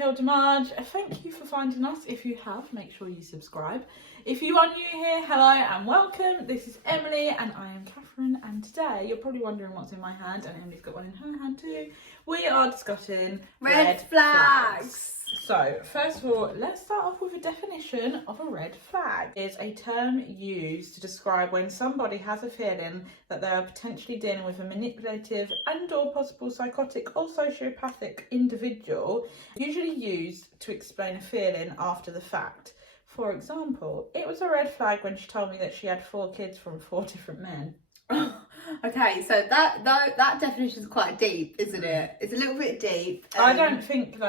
KELDommage. Thank you for finding us. If you have, make sure you subscribe. If you are new here, hello and welcome. This is Emily and I am Kathryn, and today you're probably wondering what's in my hand, and Emily's got one in her hand too. We are discussing red flags. So first of all, let's start off with a definition of a red flag. It's a term used to describe when somebody has a feeling that they are potentially dealing with a manipulative and or possible psychotic or sociopathic individual, usually used to explain a feeling after the fact. For example, it was a red flag when she told me that she had 4 kids from 4 different men. Okay, so that definition is quite deep, isn't it? It's a little bit deep. I don't think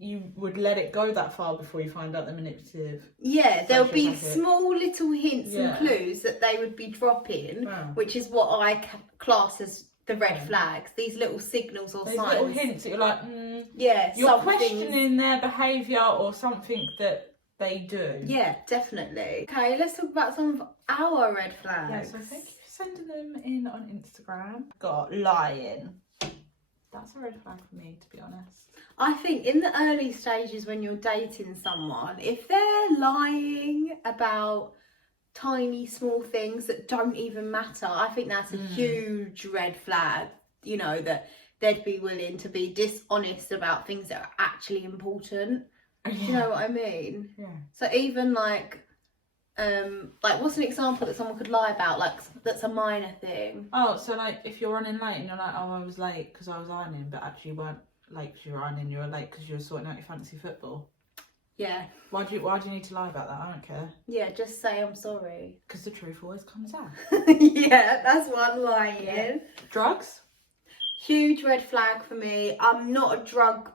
you would let it go that far before you find out the manipulative. Yeah, there'll be small little hints and clues that they would be dropping, Wow. which is what I class as the red flags. These little signals or Those signs. little hints that you're like, yeah, you're questioning their behaviour or something that they do. Yeah, definitely. Okay, let's talk about some of our red flags. Yeah, so thank you for sending them in on Instagram. Got lying. That's a red flag for me, to be honest. I think in the early stages when you're dating someone, if they're lying about tiny small things that don't even matter, I think that's a huge red flag. You know, that they'd be willing to be dishonest about things that are actually important. Yeah. You know what I mean? Yeah. So even like what's an example that someone could lie about, like that's a minor thing? Oh, so like if you're running late and you're like, oh, I was late because I was ironing, but actually you weren't late because you were ironing, you were late because you were sorting out your fantasy football. Yeah. Why do you need to lie about that? I don't care. Yeah, just say I'm sorry. Because the truth always comes out. Yeah, that's one lying. Yeah. Drugs? Huge red flag for me. I'm not a drug.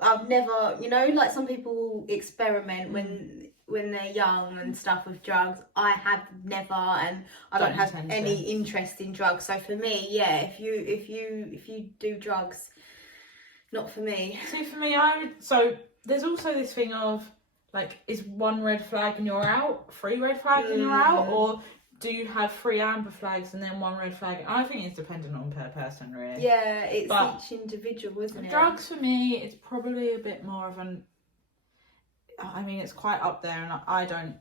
I've never, like some people experiment when they're young and stuff with drugs. I have never, and I don't have any interest in drugs. So for me, yeah, if you do drugs, not for me. See, for me, so there's also this thing of like, is one red flag and you're out, 3 red flags and you're out, or do you have 3 amber flags and then 1 red flag? I think it's dependent on per person, really. Yeah, it's each individual, isn't it? Drugs for me, it's probably a bit more of it's quite up there, and I don't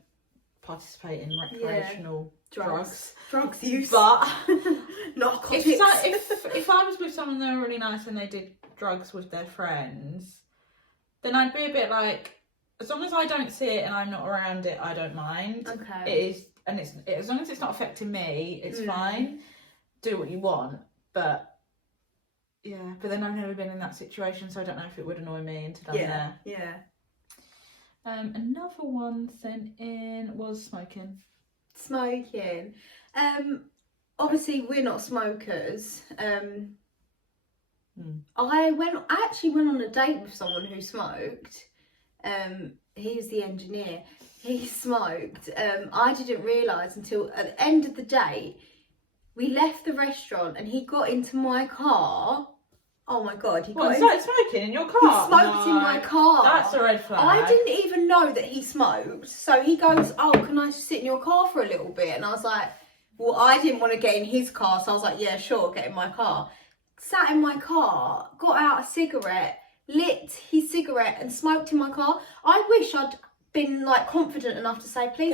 participate in recreational drugs use, but narcotics. If I was with someone that were really nice and they did drugs with their friends, then I'd be a bit like, as long as I don't see it and I'm not around it, I don't mind. Okay. It is, and as long as it's not affecting me, it's fine. Do what you want, but yeah. But then I've never been in that situation, so I don't know if it would annoy me until I'm there. Yeah. Another one sent in was smoking. Smoking. Obviously we're not smokers. I actually went on a date with someone who smoked. He was the engineer. He smoked. I didn't realise until at the end of the date, we left the restaurant and he got into my car. Oh my God, he started smoking in your car? He smoked in my car. That's a red flag. I didn't even know that he smoked. So he goes, oh, can I sit in your car for a little bit? And I was like, well, I didn't want to get in his car. So I was like, yeah, sure, get in my car. Sat in my car, got out a cigarette, lit his cigarette and smoked in my car. I wish I'd been like confident enough to say, please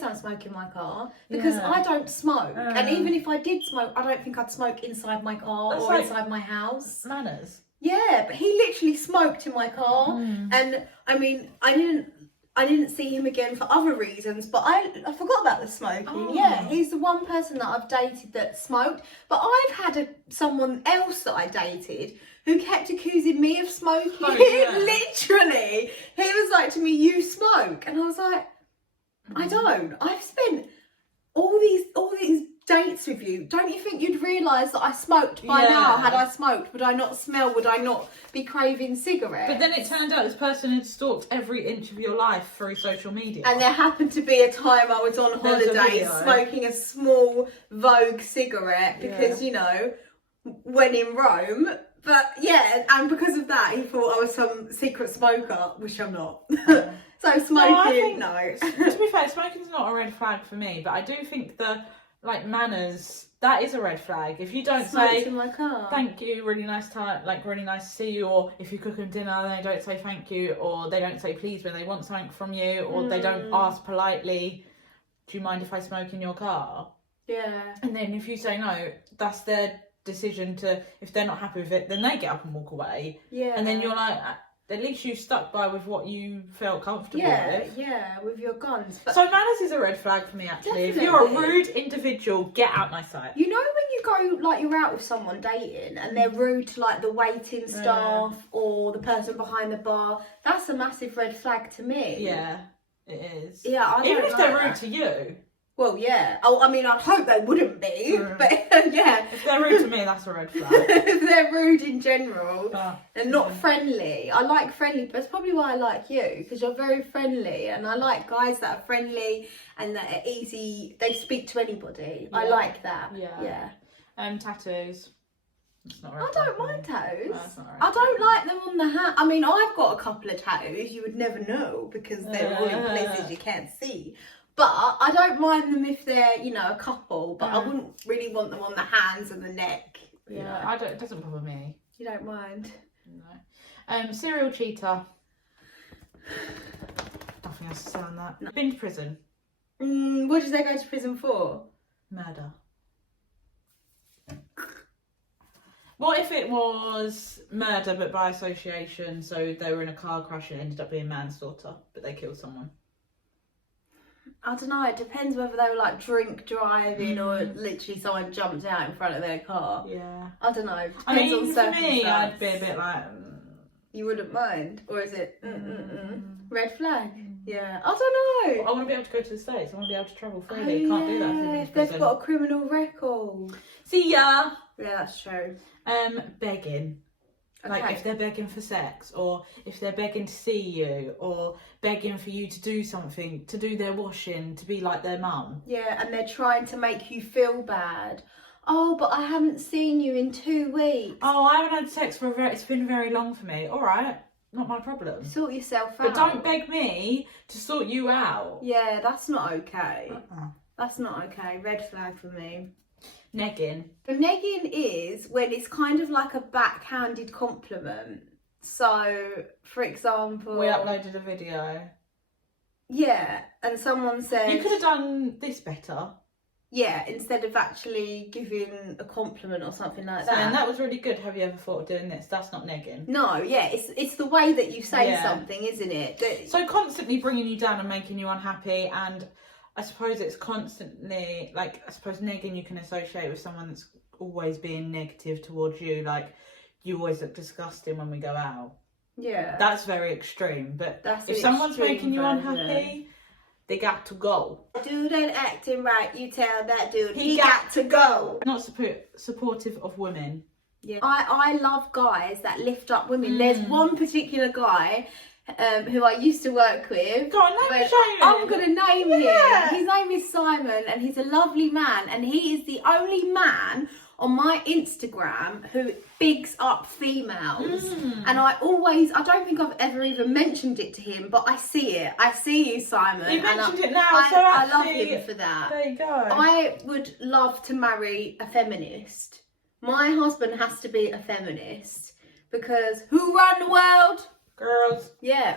don't smoke in my car, because I don't smoke. And even if I did smoke, I don't think I'd smoke inside my car or inside my house. Manners. Yeah, but he literally smoked in my car. And I mean, I didn't see him again for other reasons, but I forgot about the smoking. Yeah, he's the one person that I've dated that smoked. But I've had someone else that I dated who kept accusing me of smoking. Literally. He was like to me, you smoke. And I was like, I don't. I've spent all these dates with you. Don't you think you'd realise that I smoked by now? Had I smoked, would I not smell? Would I not be craving cigarettes? But then it turned out this person had stalked every inch of your life through social media. And there happened to be a time I was on holiday smoking a small Vogue cigarette because, when in Rome. But yeah, and because of that, he thought I was some secret smoker, which I'm not. So smoking, no. To be fair, smoking's not a red flag for me, but I do think the manners That is a red flag. If you don't Smoked say in my car. thank you, really nice time, like really nice to see you, or if you cook them dinner, then they don't say thank you, or they don't say please when they want something from you, or they don't ask politely, do you mind if I smoke in your car? Yeah. And then if you say no, that's their decision to, if they're not happy with it, then they get up and walk away. Yeah. And then you're like, at least you stuck by with what you felt comfortable with. Yeah, with your guns. But So manners is a red flag for me, actually. If you're a rude individual, get out my sight. you know when you go, like, you're out with someone dating and they're rude to, like, the waiting staff or the person behind the bar, that's a massive red flag to me. Yeah, it is. Yeah, even if they're like rude to you. Well, yeah. Oh, I mean, I'd hope they wouldn't be, but yeah. If they're rude to me, that's a red flag. If they're rude in general and not yeah. friendly. I like friendly, but that's probably why I like you, because you're very friendly, and I like guys that are friendly and that are easy. They speak to anybody. Yeah. I like that. Yeah. Tattoos. It's not a red I flag don't for mind me. tattoos. No, it's not a red I don't flag. like them on the hand. I mean, I've got a couple of tattoos. You would never know because they're all in places you can't see. But I don't mind them if they're, you know, a couple. But I wouldn't really want them on the hands and the neck. Yeah, You know. I don't. It doesn't bother me. You don't mind. No. Serial cheater. Nothing else to say on that. No. Been to prison. What did they go to prison for? Murder. What if it was murder but by association? So they were in a car crash and it ended up being manslaughter, but they killed someone. I don't know. It depends whether they were like drink driving or literally someone jumped out in front of their car. Yeah. I don't know. Depends I mean, on for circumstance. me, I'd be a bit like. You wouldn't mind, or is it red flag? Yeah, I don't know. I want to be able to go to the States. I want to be able to travel freely. Can't do that if you've been to if they've prison. got a criminal record. See ya. Yeah, that's true. Begging. Like Okay. if they're begging for sex, or if they're begging to see you, or begging for you to do something, to do their washing, to be like their mum. Yeah, and they're trying to make you feel bad. Oh, but I haven't seen you in 2 weeks. Oh, I haven't had sex for it's been very long for me. All right, not my problem. Sort yourself out. But don't beg me to sort you out. Yeah, that's not okay. Uh-uh. That's not okay. Red flag for me. Negging. The negging is when it's kind of like a backhanded compliment. So, for example... We uploaded a video. Yeah, and someone said... You could have done this better. Yeah, instead of actually giving a compliment or something like that. And that was really good. Have you ever thought of doing this? That's not negging. No, yeah, it's the way that you say Yeah. something, isn't it? That... So constantly bringing you down and making you unhappy, and I suppose it's constantly, like, I suppose negging you can associate with someone that's always being negative towards you, like, you always look disgusting when we go out. Yeah. That's very extreme, but That's if the someone's extreme making you version. unhappy, they got to go. Dude ain't acting right, you tell that dude he got to go. Not supportive of women. Yeah. I love guys that lift up women. There's one particular guy who I used to work with. Go on, name But him. I'm going to name Yeah. him. His name is Simon, and he's a lovely man, and he is the only man on my Instagram who bigs up females. And I don't think I've ever even mentioned it to him, but I see it. I see you, Simon. You and mentioned it now, I, so I love actually, him for that. There you go. I would love to marry a feminist. My husband has to be a feminist because who run the world? Girls. Yeah.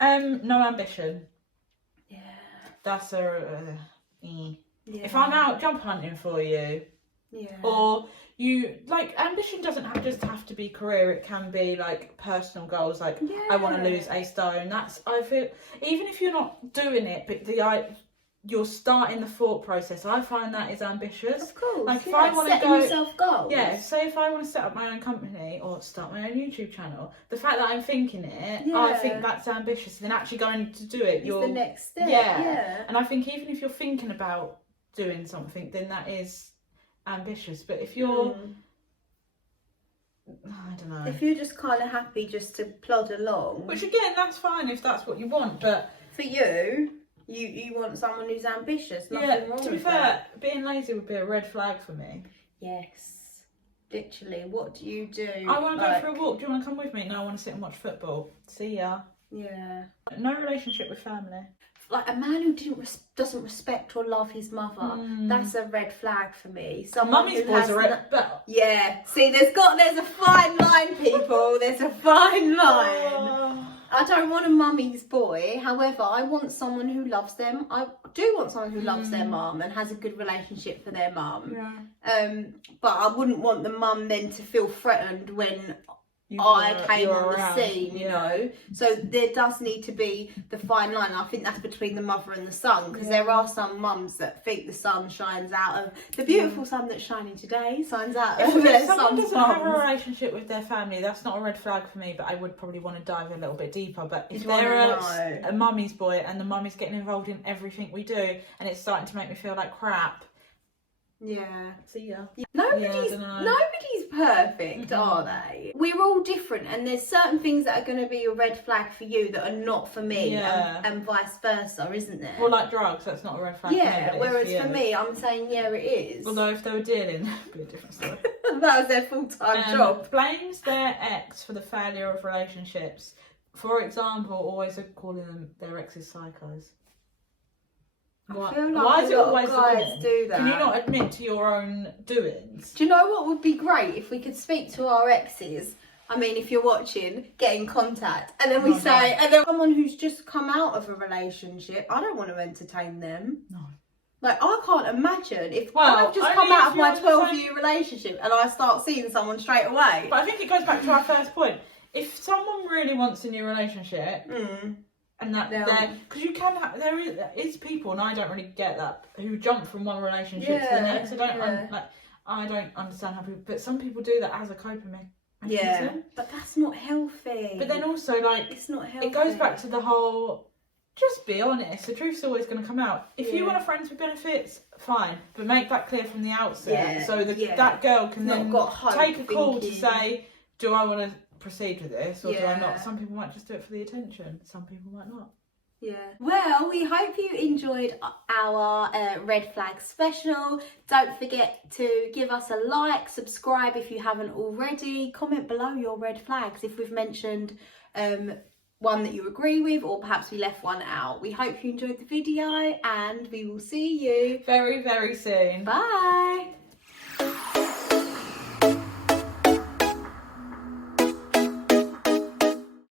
No ambition. Yeah. That's a... Yeah. If I'm out job hunting for you, Yeah. or you, like, ambition doesn't just have to be career, it can be like personal goals, like I want to lose a stone. That's, I feel, even if you're not doing it, but you're starting the thought process, I find that is ambitious. Of course. Like, if yeah. I want to Setting go, yourself goals. yeah, say if I want to set up my own company or start my own YouTube channel, the fact that I'm thinking it, I think that's ambitious. And then actually going to do it, It's the next step. yeah. Yeah. And I think even if you're thinking about doing something, then that is ambitious. But if you're, I don't know. If you're just kind of happy just to plod along. Which again, that's fine if that's what you want. But for you want someone who's ambitious. Nothing wrong to be with fair, that. being lazy would be a red flag for me. Yes. Literally, what do you do? I want to go for a walk. Do you want to come with me? No, I want to sit and watch football. See ya. Yeah. No relationship with family. like a man who doesn't respect or love his mother, that's a red flag for me. Someone Mummy's who boys has are yeah. See, there's a fine line, people. There's a fine line. I don't want a mummy's boy. However, I want someone who loves them. I do want someone who loves their mum and has a good relationship for their mum. Yeah. But I wouldn't want the mum then to feel threatened when I came on the scene, you know. So there does need to be the fine line. I think that's between the mother and the son, because there are some mums that think the sun shines out of the beautiful sun that's shining today shines out of their If someone son's doesn't have a mums. relationship with their family, that's not a red flag for me, but I would probably want to dive a little bit deeper. But if they're a mummy's boy and the mummy's getting involved in everything we do and it's starting to make me feel like crap, see ya. Nobody's perfect, are they? We're all different, and there's certain things that are going to be a red flag for you that are not for me, and vice versa, isn't there? Well, like drugs, that's not a red flag for me. Whereas for me, I'm saying it is. Although if they were dealing, it'd be a different story. That was their full-time job. Blames their ex for the failure of relationships. For example, always calling them their ex's psychos. I feel like why is it always guys do that? Can you not admit to your own doings? Do you know what would be great if we could speak to our exes? I mean, if you're watching, get in contact, and then we say, and then someone who's just come out of a relationship, I don't want to entertain them. No. Like, I can't imagine if I've just come out of my 12-year relationship and I start seeing someone straight away. But I think it goes back to our first point. If someone really wants a new relationship, and that because you can have, there is people, and I don't really get that, who jump from one relationship to the next. I don't understand how people, but some people do that as a coping mechanism. But that's not healthy. But then also, like, it's not healthy. It goes back to the whole, just be honest. The truth's always going to come out. If you want a friends with benefits, fine, but make that clear from the outset, so that girl can then take a call to say, do I want to proceed with this, or do I not? Some people might just do it for the attention, some people might not. Well, we hope you enjoyed our red flag special. Don't forget to give us a like, subscribe if you haven't already, comment below your red flags if we've mentioned one that you agree with, or perhaps we left one out. We hope you enjoyed the video, and we will see you very, very soon. Bye.